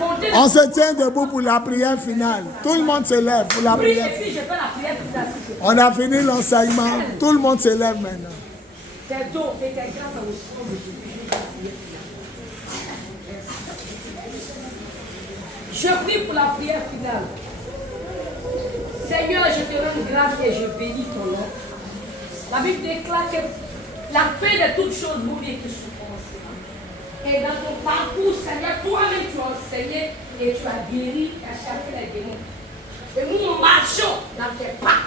On se tient debout pour la prière finale. Tout le monde se lève pour la prière finale. On a fini l'enseignement. Tout le monde se lève maintenant. Je prie pour la prière finale. Seigneur, je te rends grâce et je bénis ton nom. La Bible déclare que la fin de toutes choses mourir que sous commencement. Et dans ton parcours, Seigneur, toi-même tu as enseigné et tu as guéri et chassé les démons. Et nous marchons dans tes pas.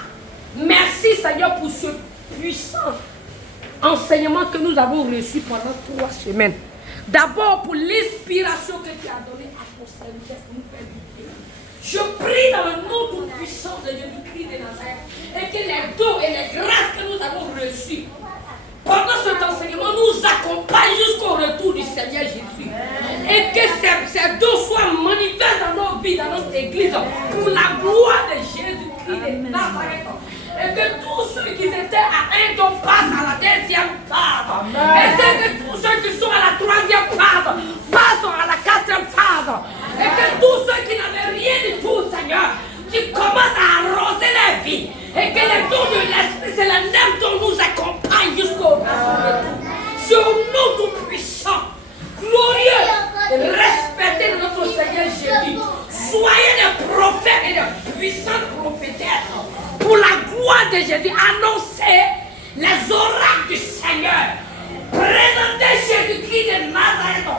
Merci Seigneur pour ce puissant enseignement que nous avons reçu pendant 3 semaines. D'abord pour l'inspiration que tu as donnée à ton serviteur pour nous faire du bien. Je prie dans le nom tout puissant de Jésus-Christ de Nazareth et que les dons et les grâces que nous avons reçus pendant cet enseignement nous accompagnent jusqu'au retour du Seigneur Jésus. Et que ces dons soient manifestes dans nos vies, dans notre église, pour la gloire de Jésus-Christ de Nazareth. Et que tous ceux qui étaient à un don passent à la deuxième phase. Et que tous ceux qui sont à la 3e phase passent à la 4e phase. Et que tous ceux qui n'avaient rien du tout, Seigneur, tu commences à arroser la vie. Et que les dons de l'Esprit, c'est le même dont nous accompagne jusqu'au retour. C'est au nom tout puissant, glorieux et respecté de notre Seigneur Jésus. Soyez des prophètes et des puissantes prophétesses. Pour la gloire de Jésus, annoncez les oracles du Seigneur. Présentez Jésus-Christ de Nazareth.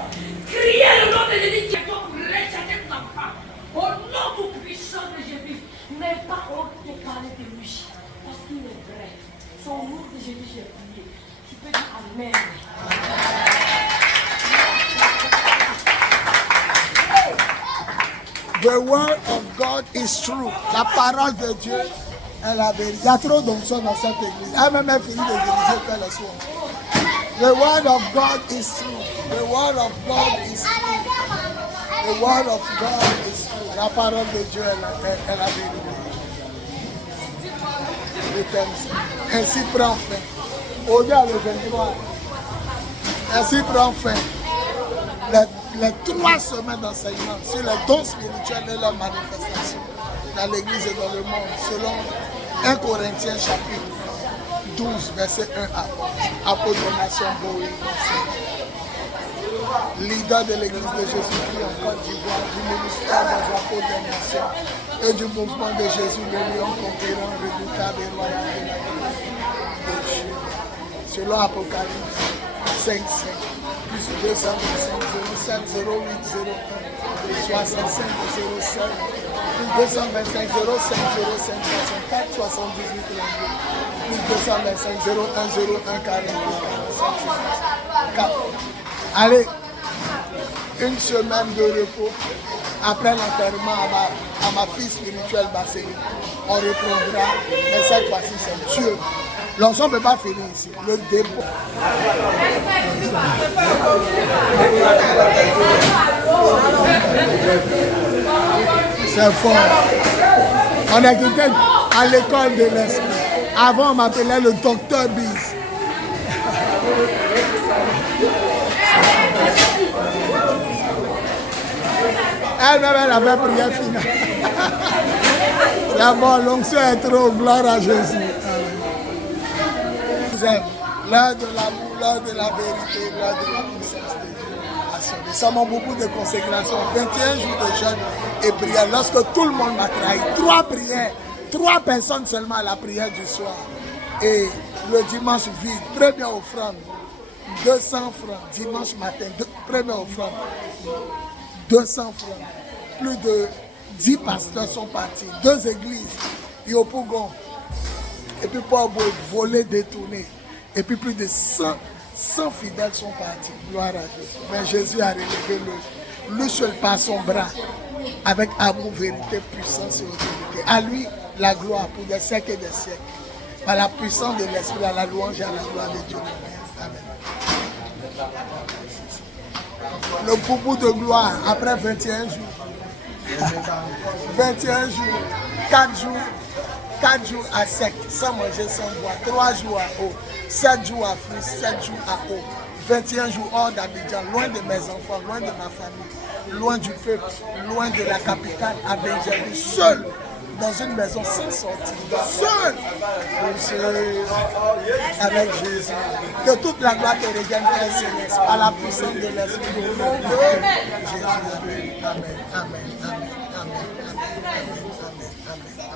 Criez le nom de Jésus qui est pour rejeter ton enfant. Au nom tout puissant de Jésus, n'aie pas honte de parler de lui. Parce qu'il est vrai. Son nom de Jésus, j'ai prié. Tu peux dire Amen. The word of God is true. La parole de Dieu est la vérité. Il y a trop d'onction dans cette église. Elle même a fini de diriger que le soir. The word of God is true. The word of God is true. The word of God is true. La parole de Dieu est la vérité. Je t'aime ça. Ainsi prend fin. Au lieu le 23. Ainsi prend fin. Les 3 semaines d'enseignement sur les dons spirituels et leurs manifestations dans l'église et dans le monde, selon 1 Corinthiens chapitre 12, verset 1 à 11. Apôtre Nation Boé, leader de l'église de Jésus-Christ en Côte d'Ivoire, du ministère des apôtres des nations et du mouvement de Jésus, le lion conquérant, redoutable et royal de la Dieu. Selon Apocalypse 5, 5. Plus 225 07 08 01 65 07 plus 225 05 05 64 78 32 plus 225 01 01 48 45 4. Allez, une semaine de repos après l'enterrement à ma fille spirituelle Bassé. On reprendra, mais cette fois-ci c'est Dieu. L'ensemble ne peut pas finir ici. Le dépôt. C'est fort. On a quitté à l'école de l'esprit. Avant, on m'appelait le docteur Biz. Elle-même, elle avait prière finale. C'est bon, l'onction est trop, gloire à Jésus. L'heure de l'amour, l'heure de la vérité, l'heure de la puissance de Dieu. Nous sommes beaucoup de consécration, 21 jours de jeûne et prière. Lorsque tout le monde m'a trahi, 3 prières, 3 personnes seulement à la prière du soir. Et le dimanche vide, première offrande, 200 francs. Dimanche matin, première offrande, 200 francs. Plus de 10 pasteurs sont partis, 2 églises, Yopougon. Et puis pour voler, détourner. Et puis plus de 100 fidèles sont partis. Gloire à Dieu. Mais Jésus a relevé lui seul par son bras. Avec amour, vérité, puissance et autorité. À lui, la gloire pour des siècles et des siècles. Par la puissance de l'Esprit, à la louange et à la gloire de Dieu. Amen. Le boubou de gloire après 21 jours. 21 jours, 4 jours. 4 jours à sec, sans manger, sans boire, 3 jours à eau, 7 jours à fruits, 7 jours à eau, 21 jours hors d'Abidjan, loin de mes enfants, loin de ma famille, loin du peuple, loin de la capitale, à Benjamin, seul, dans une maison sans sortir, seul, avec Jésus. Que toute la gloire te revienne, Père Céleste, à la puissance de l'Esprit de Dieu. Jésus. Amen, amen, amen, amen, amen, amen, amen, amen.